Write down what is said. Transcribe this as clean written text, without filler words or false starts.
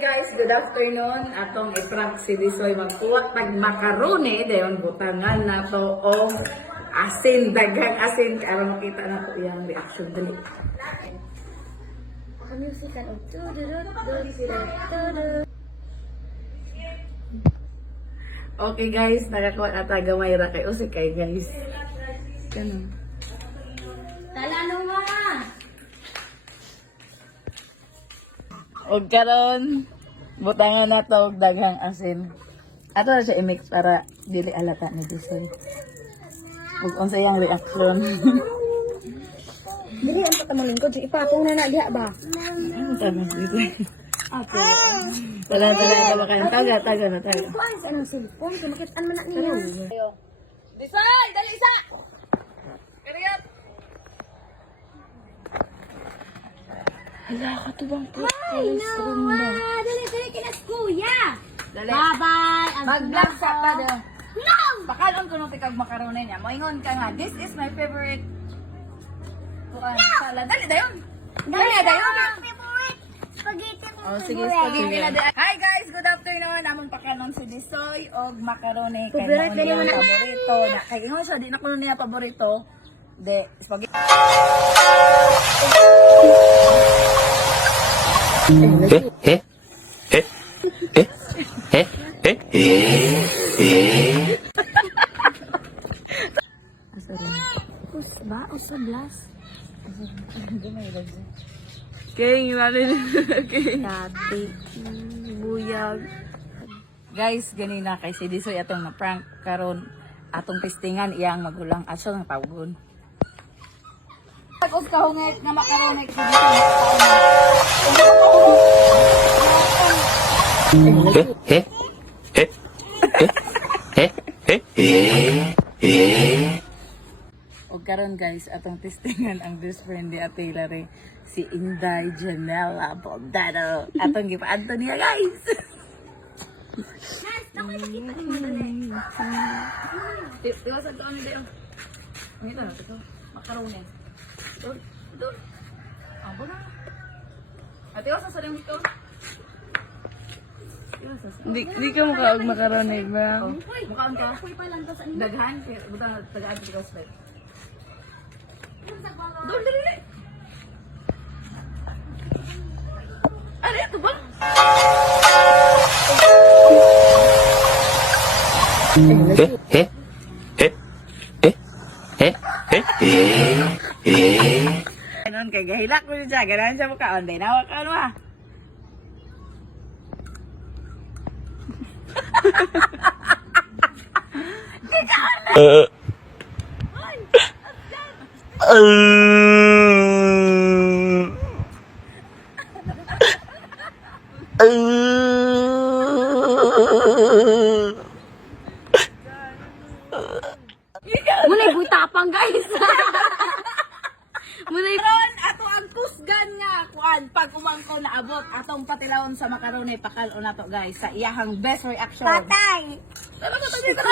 guys, good afternoon. Atong i-prank si Disoy magkuha tag macaroni dayon butangan nato og asin, daghang asin aron makita nato iyang reaction dali. Musikan og tudurut. Okay guys, nakakuha na ta gamay ra kay usik kay guys. Kanang Talano nga. og karon butangan nato og daghang asin. Ato na siya i-mix para dili alata ni Disoy. Ug unsa iyang reaction. Dili ang patamulin ko, di ipapong na diha ba? Ano tama dito? Okay. Tala ba kayo? Taga na. Kuan sa anong cellphone, kung makitaan man na ninyo. Disoy, dali isa. Kariyot. Hala ka to bang po? Dali kinas kuya. Dali. Bye-bye. Mag-vlog sa pa daw. No! Bakalon ko nung tikag makaroni niya. Moingon ka nga, this is my favorite. Kuan, salad. Dali dayon. Dali dayon. Favorite. Spaghetti mo. Oh, sige, spaghetti na dayon. Hi guys, good afternoon. Among pakanon si Disoy og macaroni kay Favorite mo na niya paborito. Na kay ingon siya di na kuno niya paborito. De spaghetti. Us ba? Usa blas. King, malin. Dati. Buyag. Guys, ganina kay si Disoy atong na-prank karon atong testingan iyang magulang aso ng tawgon. Pag-os ka hungay na makaroni si Og karon guys, atong testingan ang best friend ni Ate Hilary, si Inday Janela Bondado. Atong gipaadto niya guys. Iwasan ko ano dito. Ang ito na ito. Makaroni. Dul. Abo na. Ate, iwasan sa rin dito. Di ka mukha og makaroni ba? Mukhaan ka. Kuy pa lang to sa Daghan. Butang tagaan ko sa bed. Dul, dali. Ano ito ba? Ganon kay gahilak ko siya, ganon siya mukha. Onday na, waka ano ah. Mulay buy tapang guys. Mulay ron, ato ang kusgan nga, kuan, pag umangko na abot, atong patilawon sa makaroni, pakal na to guys, sa iyahang best reaction. Patay. Diba ka tabi ka